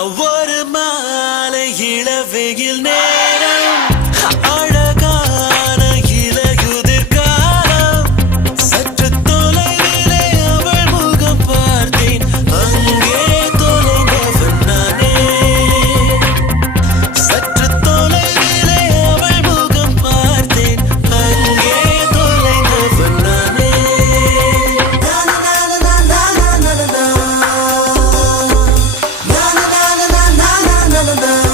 ஒரு மாலை இளவெயில் நேரம் அழகான இலையுதிர் காலம் சற்று தொலைவிலே அவள் முகம் பார்த்தேன் அங்கே தொலைந்தவன் நானே சற்று தொலைவிலே அவள் முகம் பார்த்தேன் அங்கே தொலைந்தவன் நானே la la la